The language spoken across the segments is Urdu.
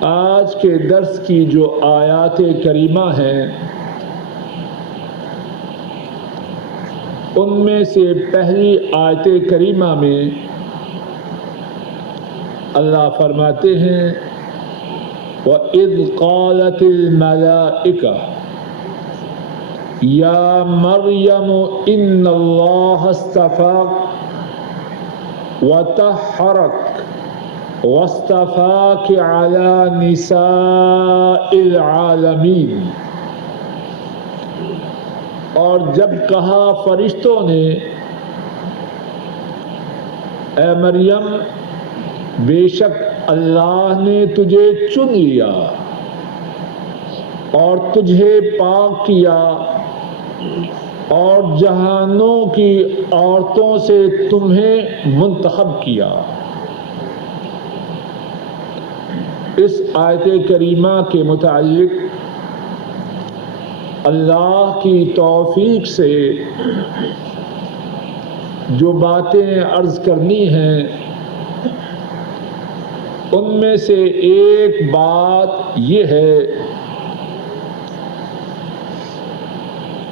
آج کے درس کی جو آیات کریمہ ہیں ان میں سے پہلی آیت کریمہ میں اللہ فرماتے ہیں وَإِذْ قَالَتِ الْمَلَائِكَةُ يَا مَرْيَمُ إِنَّ اللَّهَ اصْطَفَاكِ وَطَهَّرَكِ وَاصْطَفَاكِ عَلَى نِسَاءِ الْعَالَمِينَ۔ اور جب کہا فرشتوں نے اے مریم بے شک اللہ نے تجھے چن لیا اور تجھے پاک کیا اور جہانوں کی عورتوں سے تمہیں منتخب کیا۔ اس آیت کریمہ کے متعلق اللہ کی توفیق سے جو باتیں عرض کرنی ہیں ان میں سے ایک بات یہ ہے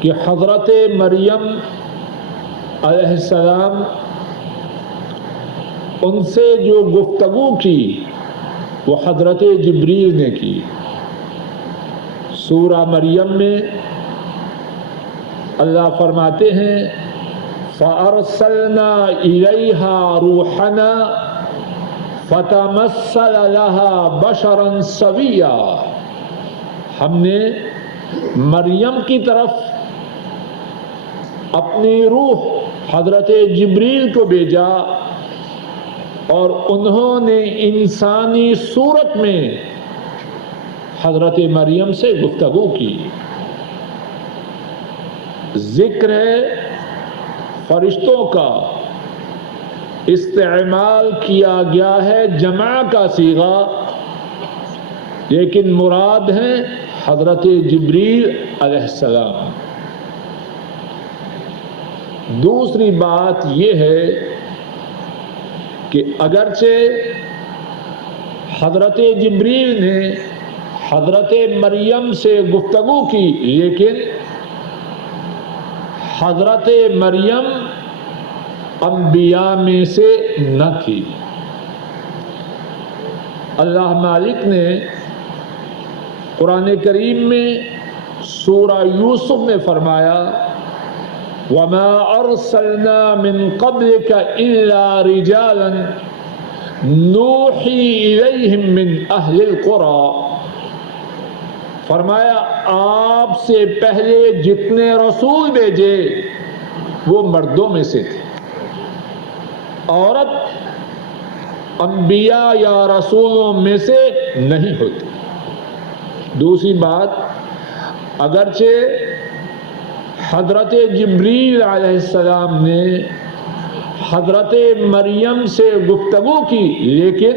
کہ حضرت مریم علیہ السلام ان سے جو گفتگو کی وہ حضرت جبریل نے کی۔ سورہ مریم میں اللہ فرماتے ہیں فَأَرْسَلْنَا إِلَيْهَا رُوحَنَا فَتَمَثَّلَ لَهَا بَشَرًا سَوِيًّا۔ ہم نے مریم کی طرف اپنی روح حضرت جبریل کو بھیجا اور انہوں نے انسانی صورت میں حضرت مریم سے گفتگو کی۔ ذکر ہے فرشتوں کا استعمال کیا گیا ہے جمع کا صیغہ، لیکن مراد ہے حضرت جبریل علیہ السلام۔ دوسری بات یہ ہے کہ اگرچہ حضرت جبریل نے حضرت مریم سے گفتگو کی لیکن حضرت مریم انبیاء میں سے نہ تھی۔ اللہ مالک نے قرآن کریم میں سورہ یوسف میں فرمایا وَمَا أَرْسَلْنَا مِن قَبْلِكَ إِلَّا رِجَالًا نُوحِي إِلَيْهِم مِّنْ أَهْلِ الْقُرَىٰ۔ فرمایا آپ سے پہلے جتنے رسول بھیجے وہ مردوں میں سے تھے، عورت انبیاء یا رسولوں میں سے نہیں ہوتی۔ دوسری بات اگرچہ حضرت جبریل علیہ السلام نے حضرت مریم سے گفتگو کی لیکن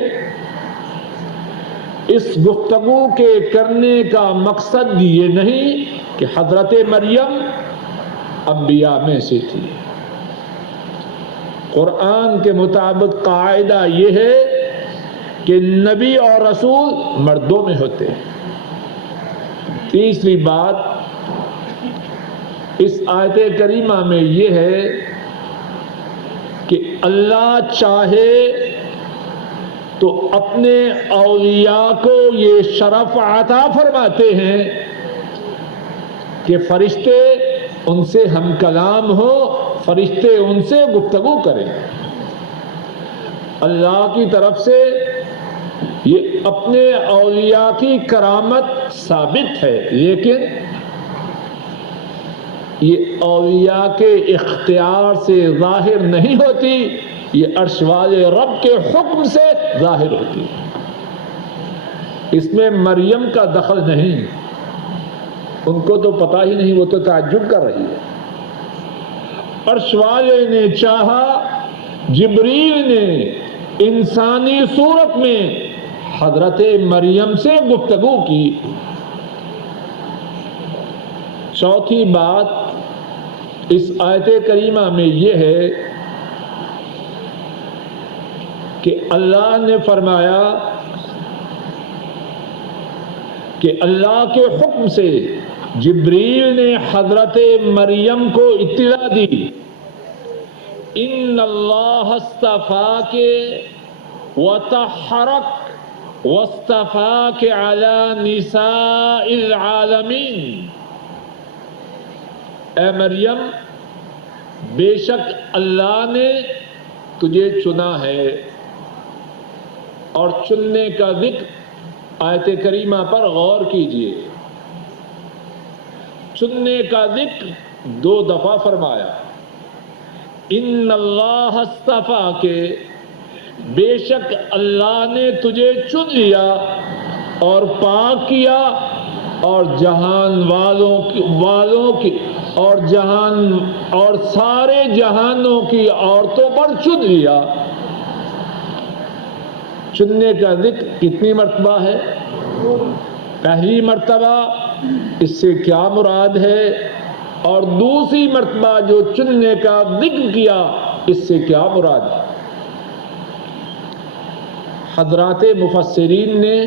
اس گفتگو کے کرنے کا مقصد یہ نہیں کہ حضرت مریم انبیاء میں سے تھی۔ قرآن کے مطابق قاعدہ یہ ہے کہ نبی اور رسول مردوں میں ہوتے ہیں۔ تیسری بات اس آیت کریمہ میں یہ ہے کہ اللہ چاہے تو اپنے اولیاء کو یہ شرف عطا فرماتے ہیں کہ فرشتے ان سے ہم کلام ہو، فرشتے ان سے گفتگو کریں۔ اللہ کی طرف سے یہ اپنے اولیاء کی کرامت ثابت ہے لیکن یہ اولیاء کے اختیار سے ظاہر نہیں ہوتی، یہ عرش والے رب کے حکم سے ظاہر ہوتی ہے۔ اس میں مریم کا دخل نہیں، ان کو تو پتہ ہی نہیں، وہ تو تعجب کر رہی ہے۔ عرش والے نے چاہا، جبریل نے انسانی صورت میں حضرت مریم سے گفتگو کی۔ چوتھی بات اس آیت کریمہ میں یہ ہے کہ اللہ نے فرمایا کہ اللہ کے حکم سے جبریل نے حضرت مریم کو اطلاع دی، ان اللہ اصطفاک وطہرک واصطفاک علی نساء العالمین، اے مریم بے شک اللہ نے تجھے چنا ہے، اور چننے کا ذکر آیت کریمہ پر غور کیجیے، چننے کا ذکر 2 دفعہ فرمایا، ان اللہ اصطفیٰ کے بے شک اللہ نے تجھے چن لیا اور پاک کیا، اور جہان والوں کی اور جہان اور سارے جہانوں کی عورتوں پر چن لیا۔ چننے کا ذکر کتنی مرتبہ ہے؟ پہلی مرتبہ اس سے کیا مراد ہے، اور دوسری مرتبہ جو چننے کا ذکر کیا اس سے کیا مراد ہے؟ حضرات مفسرین نے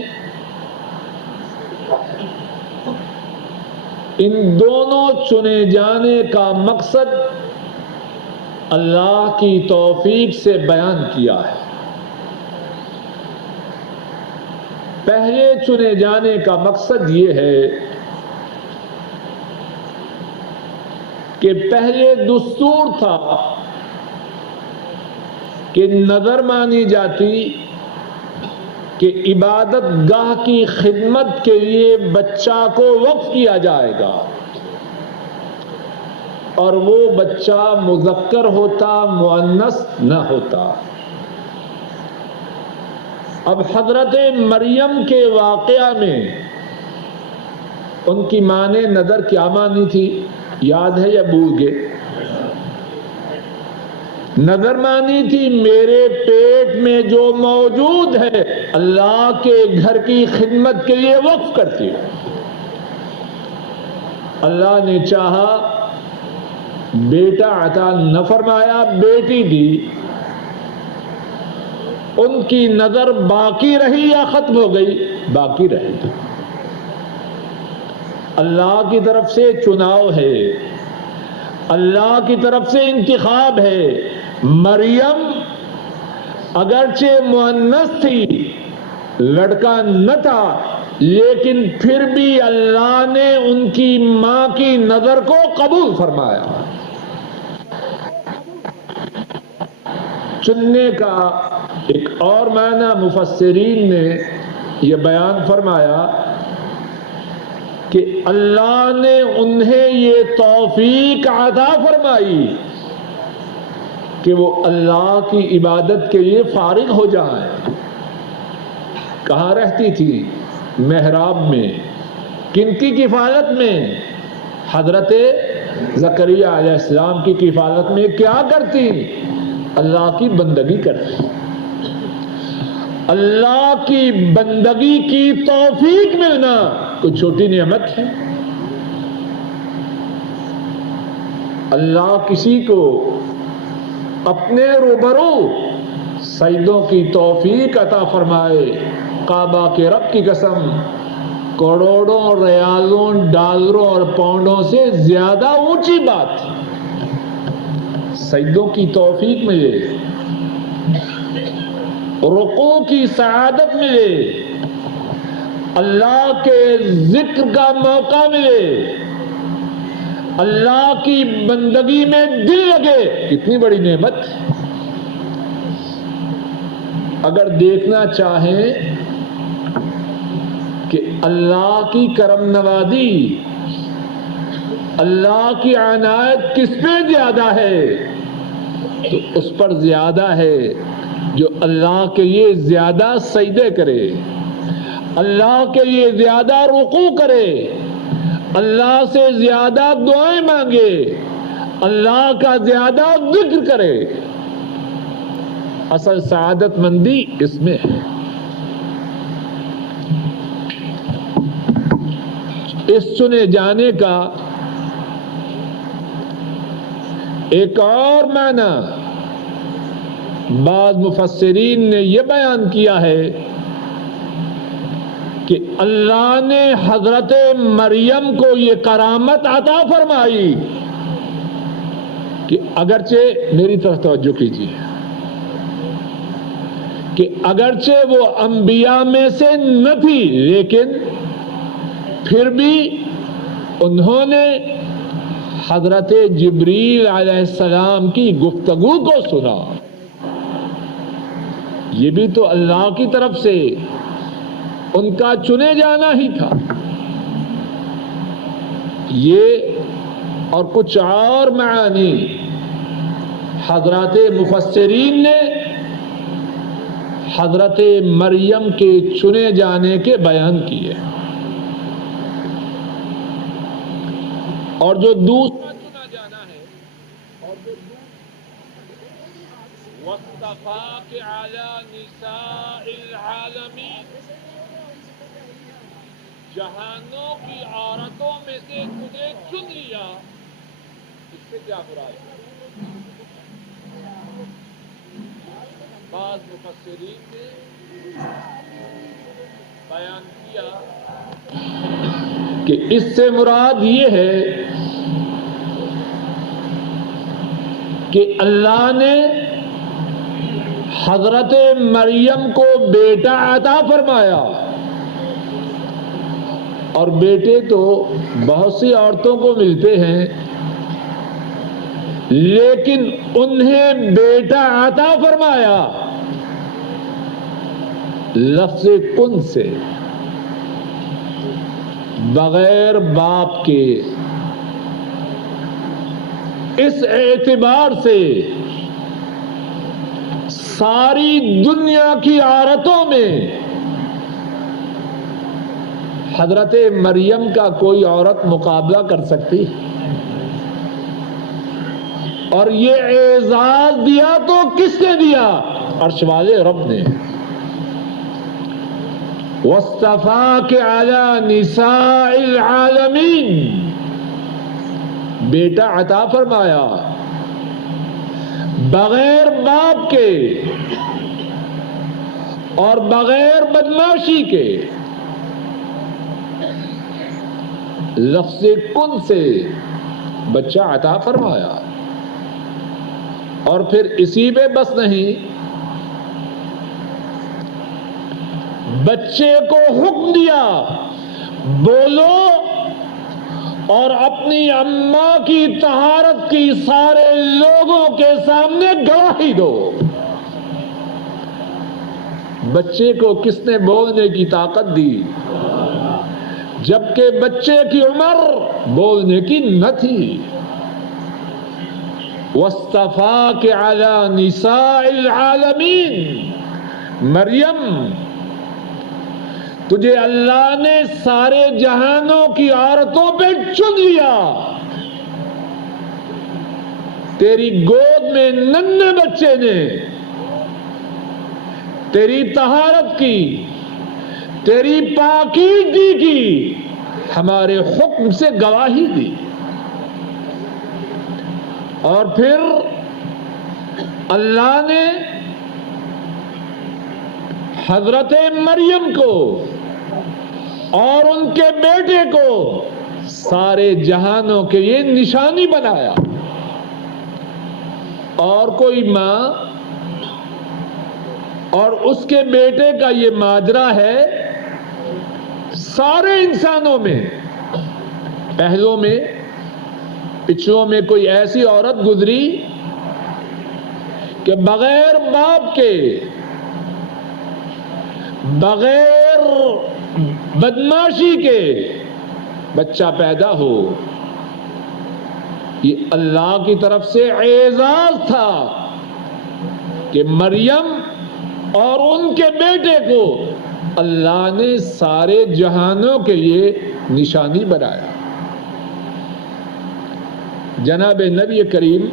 ان دونوں چنے جانے کا مقصد اللہ کی توفیق سے بیان کیا ہے۔ پہلے چنے جانے کا مقصد یہ ہے کہ پہلے دستور تھا کہ نظر مانی جاتی کہ عبادت گاہ کی خدمت کے لیے بچہ کو وقف کیا جائے گا، اور وہ بچہ مذکر ہوتا مؤنث نہ ہوتا۔ اب حضرت مریم کے واقعہ میں ان کی ماں نے نظر کیا مانی تھی، یاد ہے یا بھول گئے؟ نظر مانی تھی میرے پیٹ میں جو موجود ہے اللہ کے گھر کی خدمت کے لیے وقف کرتی ہوں۔ اللہ نے چاہا بیٹا عطا نہ فرمایا، بیٹی دی، ان کی نظر باقی رہی یا ختم ہو گئی؟ باقی رہی۔ اللہ کی طرف سے چناؤ ہے، اللہ کی طرف سے انتخاب ہے۔ مریم اگرچہ مؤنث تھی، لڑکا نہ تھا، لیکن پھر بھی اللہ نے ان کی ماں کی نظر کو قبول فرمایا۔ چننے کا ایک اور معنی مفسرین نے یہ بیان فرمایا کہ اللہ نے انہیں یہ توفیق عطا فرمائی کہ وہ اللہ کی عبادت کے لیے فارغ ہو جائیں۔ کہاں رہتی تھی؟ محراب میں۔ کن کی کفالت میں؟ حضرت زکریا علیہ السلام کی کفالت میں۔ کیا کرتی؟ اللہ کی بندگی کرتی۔ اللہ کی بندگی کی توفیق ملنا کوئی چھوٹی نعمت ہے؟ اللہ کسی کو اپنے روبرو سجدوں کی توفیق عطا فرمائے، کعبہ کے رب کی قسم کروڑوں ریالوں، ڈالروں اور پاؤنڈوں سے زیادہ اونچی بات سجدوں کی توفیق ملے، رکوع کی سعادت ملے، اللہ کے ذکر کا موقع ملے، اللہ کی بندگی میں دل لگے، کتنی بڑی نعمت۔ اگر دیکھنا چاہیں کہ اللہ کی کرم نوازی، اللہ کی عنایت کس پہ زیادہ ہے، تو اس پر زیادہ ہے جو اللہ کے لیے زیادہ سجدے کرے، اللہ کے لیے زیادہ رکوع کرے، اللہ سے زیادہ دعائیں مانگے، اللہ کا زیادہ ذکر کرے۔ اصل سعادت مندی اس میں ہے۔ اس چنے جانے کا ایک اور معنی بعض مفسرین نے یہ بیان کیا ہے کہ اللہ نے حضرت مریم کو یہ کرامت عطا فرمائی کہ اگرچہ میری طرف توجہ کیجیے کہ اگرچہ وہ انبیاء میں سے نہ تھی لیکن پھر بھی انہوں نے حضرت جبریل علیہ السلام کی گفتگو کو سنا. یہ بھی تو اللہ کی طرف سے ان کا چنے جانا ہی تھا. یہ اور کچھ اور معانی حضرات مفسرین نے حضرت مریم کے چنے جانے کے بیان کیے. اور جو دوسرا چنا جانا ہے اور جو وَاصْطَفَاكِ عَلَى نِسَاءِ الْعَالَمِينَ، جہانوں کی عورتوں میں سے تجھے چن لیا، اس سے کیا مراد ہے؟ بعض مفسرین نے بیان کیا کہ اس سے مراد یہ ہے کہ اللہ نے حضرت مریم کو بیٹا عطا فرمایا. اور بیٹے تو بہت سی عورتوں کو ملتے ہیں لیکن انہیں بیٹا عطا فرمایا لفظ کن سے، بغیر باپ کے. اس اعتبار سے ساری دنیا کی عورتوں میں حضرت مریم کا کوئی عورت مقابلہ کر سکتی؟ اور یہ اعزاز دیا تو کس نے دیا؟ عرش والے رب نے. وَاصْطَفَاكِ عَلَى نِسَاءِ الْعَالَمِينَ، بیٹا عطا فرمایا بغیر باپ کے اور بغیر بدماشی کے. لفظ کن سے بچہ عطا فرمایا. اور پھر اسی پہ بس نہیں، بچے کو حکم دیا بولو اور اپنی اماں کی طہارت کی سارے لوگوں کے سامنے گواہی دو. بچے کو کس نے بولنے کی طاقت دی؟ جبکہ بچے کی عمر بولنے کی نہ تھی. وَاصْطَفَاكِ عَلَى نِسَاءِ الْعَالَمِينَ، مریم تجھے اللہ نے سارے جہانوں کی عورتوں پہ چن لیا. تیری گود میں ننھے بچے نے تیری طہارت کی، تیری پاکیزگی کی ہمارے حکم سے گواہی دی. اور پھر اللہ نے حضرت مریم کو اور ان کے بیٹے کو سارے جہانوں کے یہ نشانی بنایا. اور کوئی ماں اور اس کے بیٹے کا یہ ماجرا ہے سارے انسانوں میں. پہلوں میں پچھلوں میں کوئی ایسی عورت گزری کہ بغیر باپ کے، بغیر بدماشی کے بچہ پیدا ہو. یہ اللہ کی طرف سے اعزاز تھا کہ مریم اور ان کے بیٹے کو اللہ نے سارے جہانوں کے لیے نشانی بنایا. جناب نبی کریم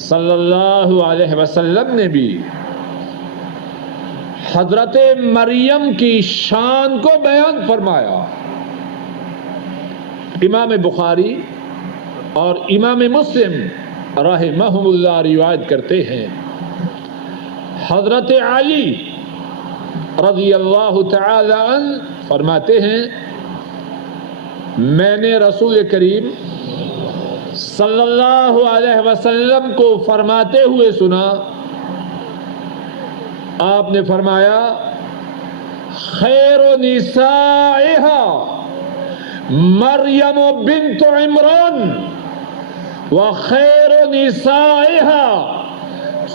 صلی اللہ علیہ وسلم نے بھی حضرت مریم کی شان کو بیان فرمایا. امام بخاری اور امام مسلم رحمہم اللہ روایت کرتے ہیں، حضرت علی رضی اللہ تعالی عنہ فرماتے ہیں میں نے رسول کریم صلی اللہ علیہ وسلم کو فرماتے ہوئے سنا، آپ نے فرمایا خیر نسائها مریم بنت عمران وخیر نسائها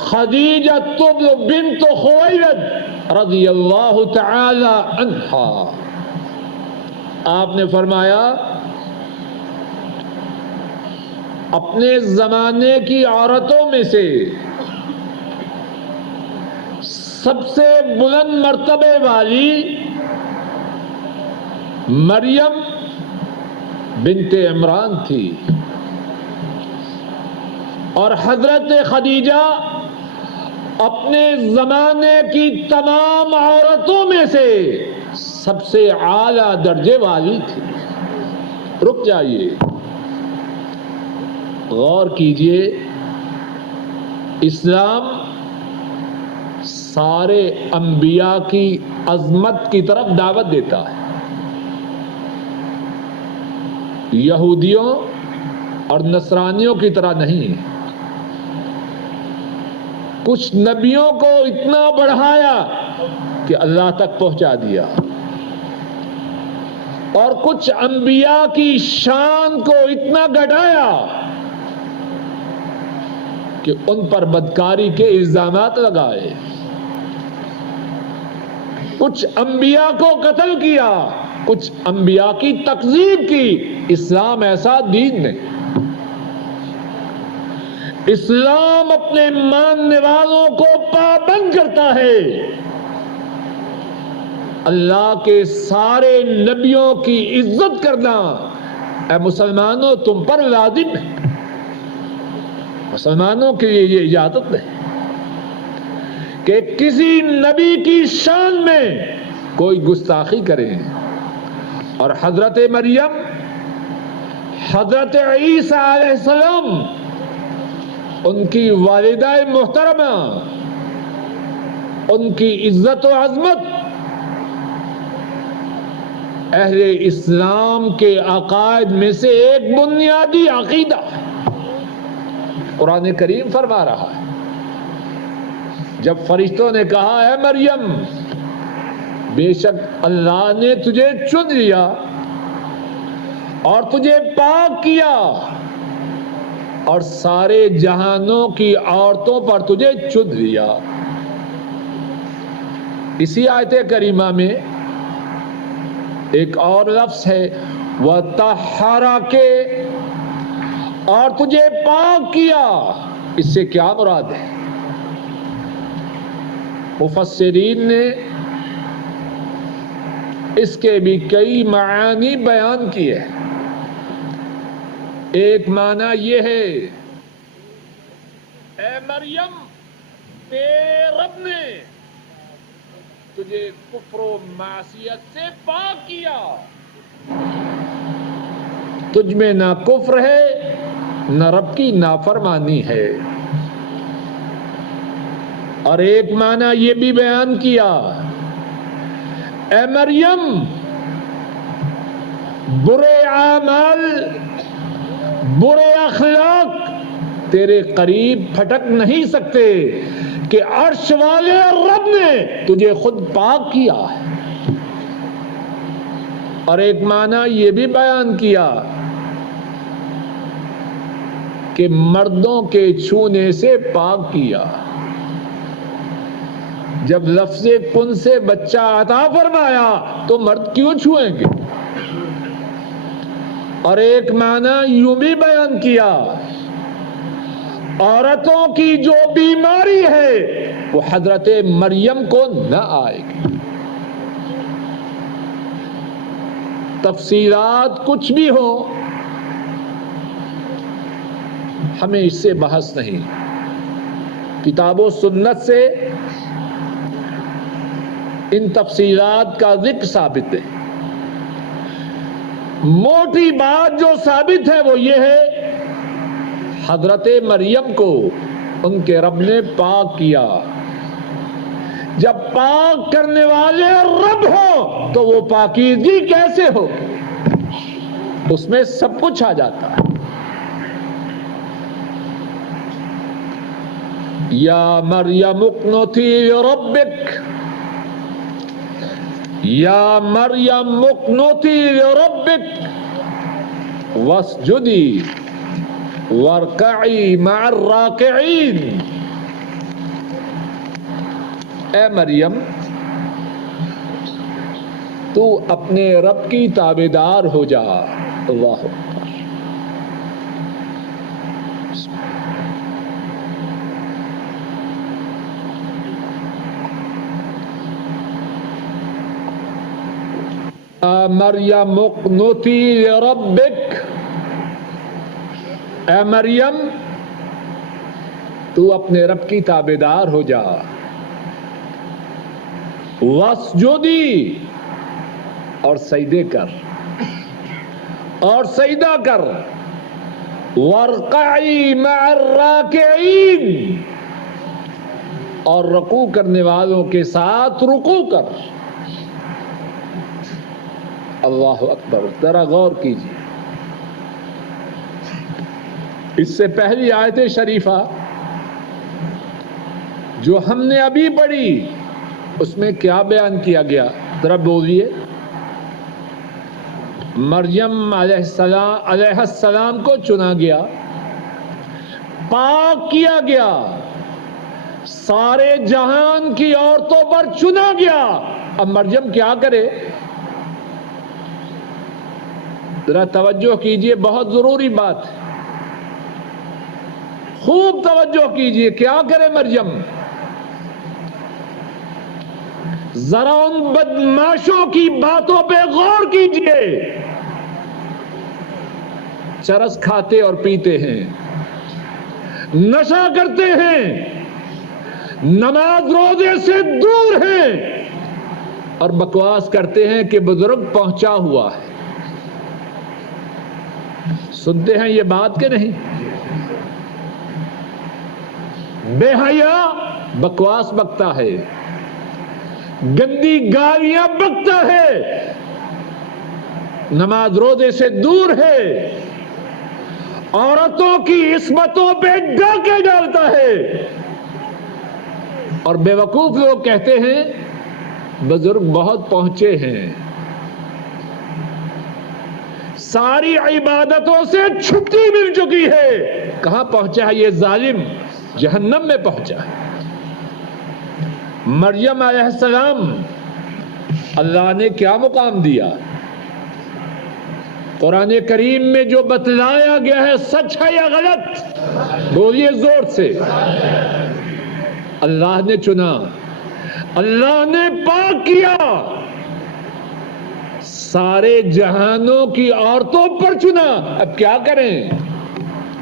خدیجہ بنت خویلد رضی اللہ تعالی عنہا۔ آپ نے فرمایا اپنے زمانے کی عورتوں میں سے سب سے بلند مرتبے والی مریم بنت عمران تھی، اور حضرت خدیجہ اپنے زمانے کی تمام عورتوں میں سے سب سے اعلیٰ درجے والی تھی۔ رک جائیے، غور کیجئے، اسلام سارے انبیاء کی عظمت کی طرف دعوت دیتا ہے، یہودیوں اور نصرانیوں کی طرح نہیں۔ کچھ نبیوں کو اتنا بڑھایا کہ اللہ تک پہنچا دیا، اور کچھ انبیاء کی شان کو اتنا گھٹایا کہ ان پر بدکاری کے الزامات لگائے، کچھ انبیاء کو قتل کیا، کچھ انبیاء کی تکذیب کی۔ اسلام ایسا دین نہیں۔ اسلام اپنے ماننے والوں کو پابند کرتا ہے۔ اللہ کے سارے نبیوں کی عزت کرنا اے مسلمانوں تم پر لازم ہے۔ مسلمانوں کے لیے یہ اجازت نہیں کہ کسی نبی کی شان میں کوئی گستاخی کرے۔ اور حضرت مریم، حضرت عیسیٰ علیہ السلام، ان کی والدہ محترمہ، ان کی عزت و عظمت اہل اسلام کے عقائد میں سے ایک بنیادی عقیدہ ہے۔ قرآن کریم فرما رہا ہے، جب فرشتوں نے کہا اے مریم بے شک اللہ نے تجھے چن لیا اور تجھے پاک کیا اور سارے جہانوں کی عورتوں پر تجھے چن لیا۔ اسی آیت کریمہ میں ایک اور لفظ ہے وَطَہَّرَكَ، اور تجھے پاک کیا۔ اس سے کیا مراد ہے؟ مفسرین نے اس کے بھی کئی معانی بیان کیے۔ ایک معنی یہ ہے اے مریم تیرے رب نے تجھے کفر و معصیت سے پاک کیا، تجھ میں نہ کفر ہے نہ رب کی نافرمانی ہے۔ اور ایک معنی یہ بھی بیان کیا اے مریم برے اعمال، برے اخلاق تیرے قریب پھٹک نہیں سکتے کہ عرش والے رب نے تجھے خود پاک کیا ہے۔ اور ایک معنی یہ بھی بیان کیا کہ مردوں کے چھونے سے پاک کیا۔ جب لفظ کن سے بچہ عطا فرمایا تو مرد کیوں چھوئیں گے؟ اور ایک معنی یوں بھی بیان کیا عورتوں کی جو بیماری ہے وہ حضرت مریم کو نہ آئے گی۔ تفصیلات کچھ بھی ہو، ہمیں اس سے بحث نہیں، کتاب و سنت سے ان تفصیلات کا ذکر ثابت ہے۔ موٹی بات جو ثابت ہے وہ یہ ہے حضرت مریم کو ان کے رب نے پاک کیا۔ جب پاک کرنے والے رب ہو تو وہ پاکیزگی کیسے ہو؟ اس میں سب کچھ آ جاتا ہے. یا مریم اقنتی لربک، یا مریم اقنتی لربک واسجدی وارکعی مع الراکعین. اے مریم، تو اپنے رب کی تابعدار ہو جا. اللہ اکبر. مریم اقنتی لربک، اے مریم تو اپنے رب کی تابعدار ہو جا. واسجدی، اور سجدے کر، اور سجدہ کر. وارکعی مع الراکعین، اور رکوع کرنے والوں کے ساتھ رکوع کر. اللہ اکبر. ذرا غور کیجیے، اس سے پہلی آیت شریفہ جو ہم نے ابھی پڑھی اس میں کیا بیان کیا گیا؟ ذرا بولیے. مریم علیہ السلام کو چنا گیا، پاک کیا گیا، سارے جہان کی عورتوں پر چنا گیا. اب مریم کیا کرے؟ ذرا توجہ کیجئے، بہت ضروری بات ہے، خوب توجہ کیجئے. کیا کرے مریم؟ ذرا ان بدماشوں کی باتوں پہ غور کیجئے. چرس کھاتے اور پیتے ہیں، نشہ کرتے ہیں، نماز روزے سے دور ہیں، اور بکواس کرتے ہیں کہ بزرگ پہنچا ہوا ہے. سنتے ہیں یہ بات کہ نہیں؟ بے حیا بکواس بکتا ہے، گندی گالیاں بکتا ہے، نماز روزے سے دور ہے، عورتوں کی عصمتوں پہ ڈاکے ڈالتا ہے. اور بے وقوف لوگ کہتے ہیں بزرگ بہت پہنچے ہیں. ساری عبادتوں سے چھٹی مل چکی ہے. کہاں پہنچا ہے یہ ظالم؟ جہنم میں پہنچا ہے. مریم علیہ السلام اللہ نے کیا مقام دیا؟ قرآن کریم میں جو بتلایا گیا ہے سچ ہے یا غلط؟ بولیے زور سے. اللہ نے چنا، اللہ نے پاک کیا، سارے جہانوں کی عورتوں پر چنا. اب کیا کریں؟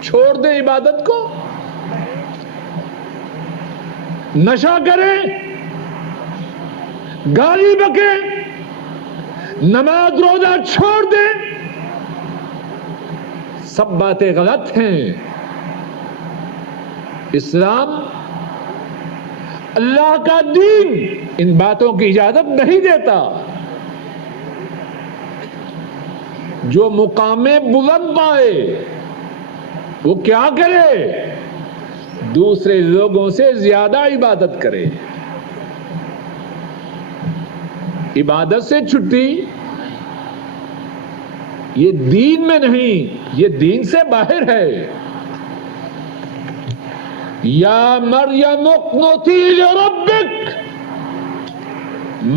چھوڑ دیں عبادت کو؟ نشہ کریں؟ گالی بکیں؟ نماز روزہ چھوڑ دیں؟ سب باتیں غلط ہیں. اسلام، اللہ کا دین ان باتوں کی اجازت نہیں دیتا. جو مقام بلند پائے وہ کیا کرے؟ دوسرے لوگوں سے زیادہ عبادت کرے. عبادت سے چھٹی یہ دین میں نہیں، یہ دین سے باہر ہے. یا مریم اقنتی لربک،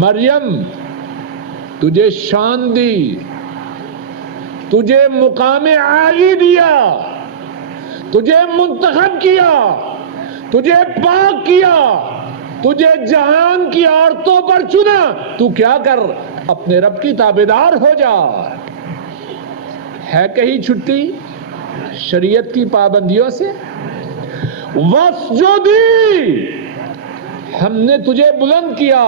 مریم تجھے شان دی، تجھے مقام عالی دیا، تجھے منتخب کیا، تجھے پاک کیا، تجھے جہان کی عورتوں پر چنا. تو کیا کر؟ اپنے رب کی تابعدار ہو جا. ہے کہیں چھٹی شریعت کی پابندیوں سے؟ واسجدی، ہم نے تجھے بلند کیا،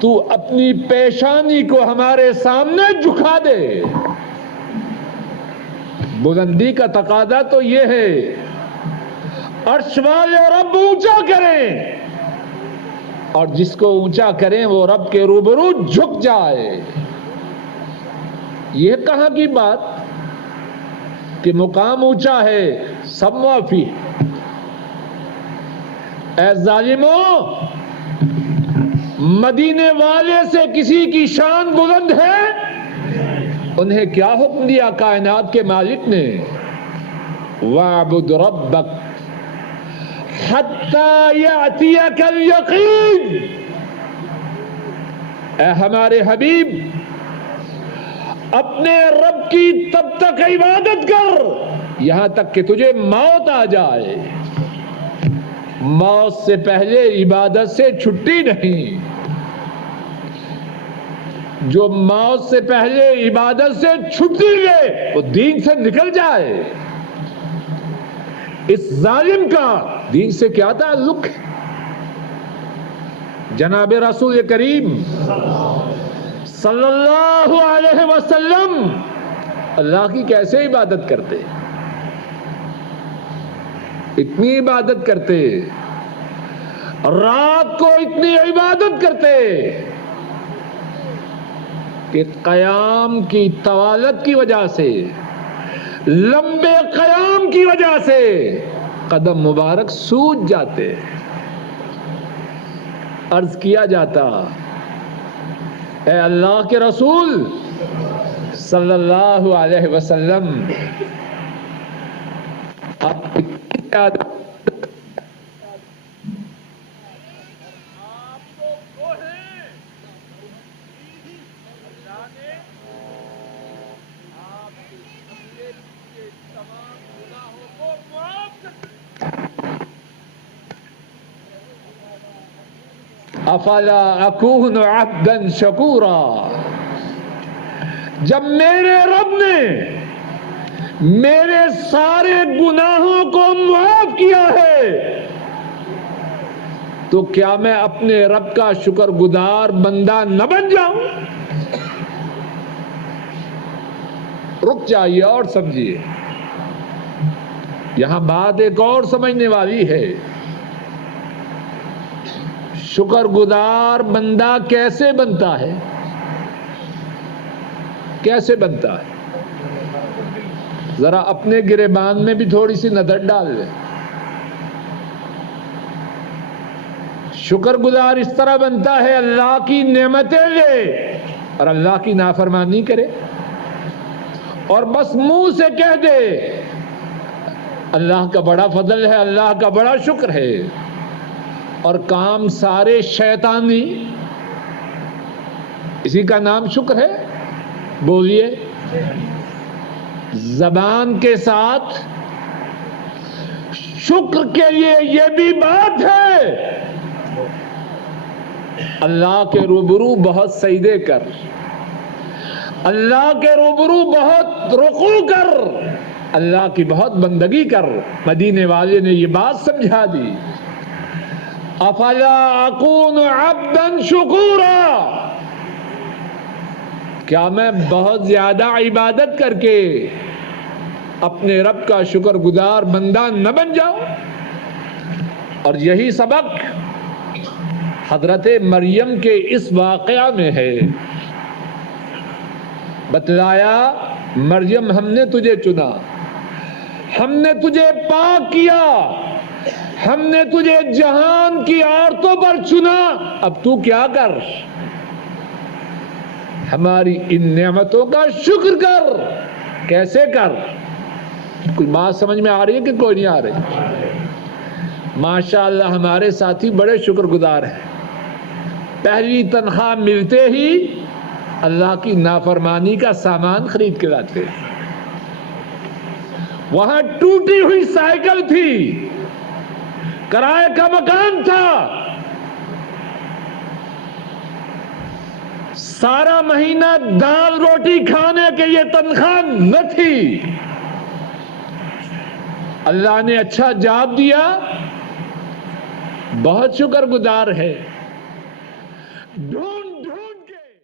تو اپنی پیشانی کو ہمارے سامنے جھکا دے. بلندی کا تقاضا تو یہ ہے عرش والے رب اونچا کریں اور جس کو اونچا کریں وہ رب کے روبرو جھک جائے. یہ کہاں کی بات کہ مقام اونچا ہے سب معافی. اے ظالموں، مدینے والے سے کسی کی شان بلند ہے؟ انہیں کیا حکم دیا کائنات کے مالک نے؟ وَاعْبُدْ رَبَّكَ حَتَّى يَأْتِيَكَ الْيَقِينُ. اے ہمارے حبیب، اپنے رب کی تب تک عبادت کر یہاں تک کہ تجھے موت آ جائے. موت سے پہلے عبادت سے چھٹی نہیں. جو موت سے پہلے عبادت سے چھٹی لے وہ دین سے نکل جائے. اس ظالم کا دین سے کیا تعلق ہے؟ جناب رسول کریم صلی اللہ علیہ وسلم اللہ کی کیسے عبادت کرتے؟ اتنی عبادت کرتے، رات کو اتنی عبادت کرتے کہ قیام کی طوالت کی وجہ سے، لمبے قیام کی وجہ سے قدم مبارک سوج جاتے. عرض کیا جاتا، اے اللہ کے رسول صلی اللہ علیہ وسلم، آپ افلا اکون عبدا شکورا. جب میرے رب نے میرے سارے گناہوں کو معاف کیا ہے تو کیا میں اپنے رب کا شکر گزار بندہ نہ بن جاؤں؟ رک جائیے اور سمجھیے، یہاں بات ایک اور سمجھنے والی ہے. شکر گزار بندہ کیسے بنتا ہے؟ کیسے بنتا ہے؟ ذرا اپنے گریبان میں بھی تھوڑی سی نظر ڈال لیں. شکر گزار اس طرح بنتا ہے، اللہ کی نعمتیں لے اور اللہ کی نافرمانی کرے اور بس منہ سے کہہ دے اللہ کا بڑا فضل ہے، اللہ کا بڑا شکر ہے، اور کام سارے شیطانی. اسی کا نام شکر ہے؟ بولیے. زبان کے ساتھ شکر کے لیے یہ بھی بات ہے اللہ کے روبرو بہت سجدے کر، اللہ کے روبرو بہت رکوع کر، اللہ کی بہت بندگی کر. مدینے والے نے یہ بات سمجھا دی. افلا اکون عبدا شکورا، کیا میں بہت زیادہ عبادت کر کے اپنے رب کا شکر گزار بندہ نہ بن جاؤں؟ اور یہی سبق حضرت مریم کے اس واقعہ میں ہے. بتلایا مریم ہم نے تجھے چنا، ہم نے تجھے پاک کیا، ہم نے تجھے جہان کی عورتوں پر چنا. اب تو کیا کر، ہماری ان نعمتوں کا شکر کر. کیسے کر؟ کوئی بات سمجھ میں آ رہی ہے کہ کوئی نہیں آ رہی؟ ماشاءاللہ ہمارے ساتھی بڑے شکر گزار ہیں. پہلی تنخواہ ملتے ہی اللہ کی نافرمانی کا سامان خرید کے لاتے. وہاں ٹوٹی ہوئی سائیکل تھی، کرائے کا مکان تھا، سارا مہینہ دال روٹی کھانے کے لیے تنخواہ نہ تھی. اللہ نے اچھا جاب دیا، بہت شکر گزار ہے.